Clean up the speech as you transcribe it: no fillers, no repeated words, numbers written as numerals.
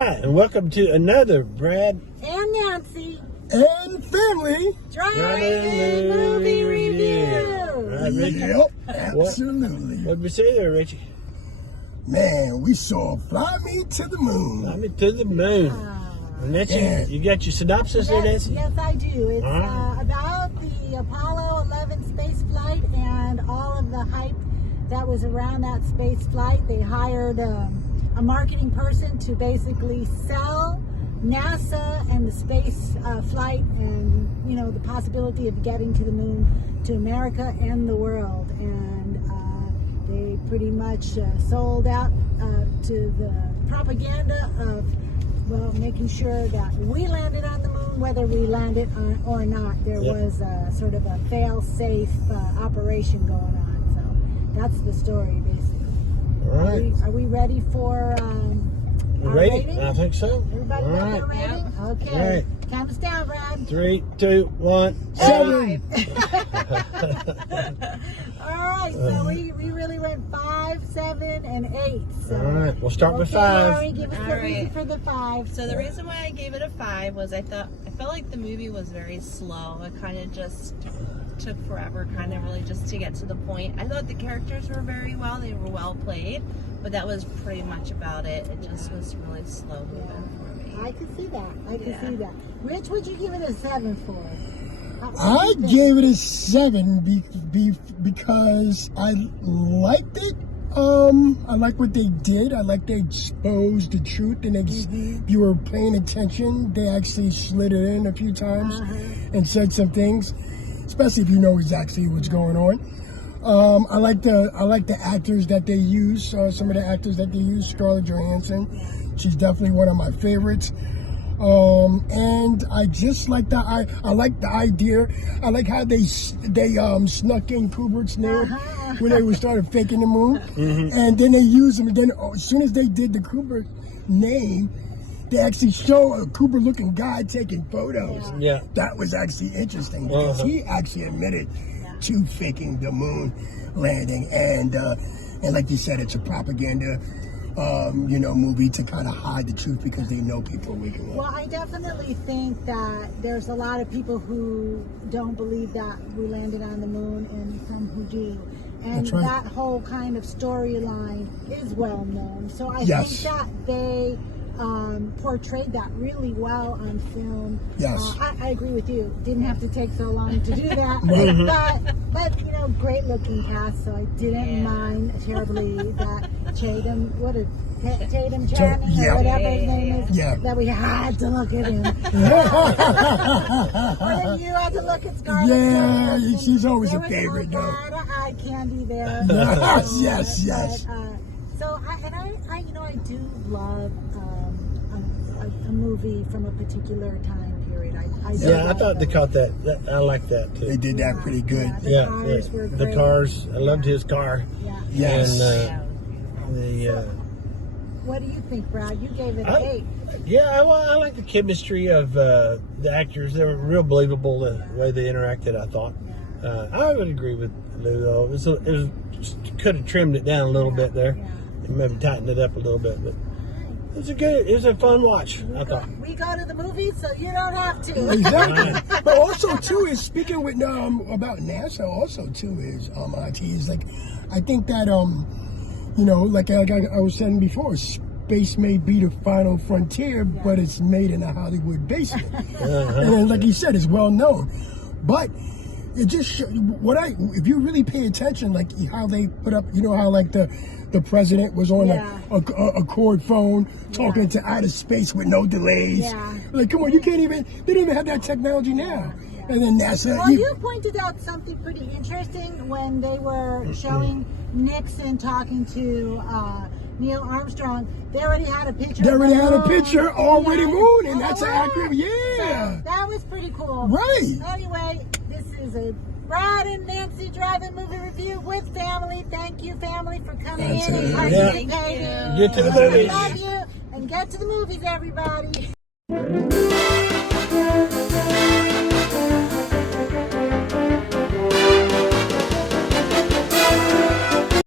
Hi, and welcome to another Brad and Nancy and family driving movie review. Right, Richie? Yep, absolutely. What did we see there, Richie? Man, we saw Fly Me to the Moon. Fly Me to the Moon. And Nancy, Yeah. you got your synopsis there, Nancy? Yes, I do. It's Alright. about the Apollo 11 space flight and all of the hype that was around that space flight. They hired a marketing person to basically sell NASA and the space flight and, you know, the possibility of getting to the moon to America and the world. And they pretty much sold out to the propaganda of, well, making sure that we landed on the moon, whether we landed or not. There was sort of a fail-safe operation going on. So that's the story, basically. All right. Are we ready for our rating? I think so. Everybody All got right. their rating? Okay. All right. Count us down, Brad. 3, 2, 1, 7. All right, so we really went 5, 7, and 8. So. All right, we'll start with Okay, 5. Lori, give us All the reason right. for the 5. So the reason why I gave it a 5 was I felt like the movie was very slow. It kind of just took forever, kind of really just to get to the point. I thought the characters were very well; they were well played, but that was pretty much about it. It just was really slow moving for me. I can see that. I can see that. Rich, would you give it a 7 for? I gave it a 7 because I liked it. I like what they did. I like they exposed the truth, and if you were paying attention, they actually slid it in a few times and said some things, especially if you know exactly what's going on. I like the actors that they use. Some of the actors that they use. Scarlett Johansson, she's definitely one of my favorites. And I just like I like the idea. I like how they snuck in Kubrick's name when they started faking the moon, and then they used him. And then as soon as they did the Kubrick name, they actually show a Kubrick-looking guy taking photos. Yeah. That was actually interesting because he actually admitted to faking the moon landing, and like you said, it's a propaganda. Movie to kind of hide the truth because they know people are waking up. Well, I definitely think that there's a lot of people who don't believe that we landed on the moon and some who do. And That's right. that whole kind of storyline is well known. So I Yes. think that they portrayed that really well on film. Yes. I agree with you. Didn't have to take so long to do that. But you know, great looking cast, so I didn't mind terribly that Tatum Channing or whatever his name is, that we had to look at him. Or you had to look at Scarlett. Yeah, she's always there a favorite, was though. a lot of eye candy there. Yes. So I do love a movie from a particular time period. I thought they caught that. I like that too. They did that pretty good. The cars were great. The cars. I loved his car. Yeah. Yes. And What do you think, Brad? You gave it an 8. I like the chemistry of the actors. They were real believable the way they interacted. I thought. I would agree with Lou though. It was could have trimmed it down a little bit there, and maybe tightened it up a little bit. But it was a fun watch. I thought. We go to the movies, so you don't have to. Exactly. But also too is speaking with about NASA. Also too is IT is like, I think that like I was saying before, space may be the final frontier, but it's made in a Hollywood basement. And then, like you said, it's well known. But it just if you really pay attention, like how they put up, how like the president was on a cord phone talking to outer space with no delays. Like, come on, they don't even have that technology now. And then NASA. Well, you pointed out something pretty interesting when they were showing Nixon talking to Neil Armstrong. They already had a picture. They already had a picture already moon, and that's an accurate. Yeah. So that was pretty cool. Right. Anyway, this is a Brad and Nancy driving movie review with family. Thank you, family, for coming That's in and it. participating. Get to the movies. Love you, and get to the movies, everybody.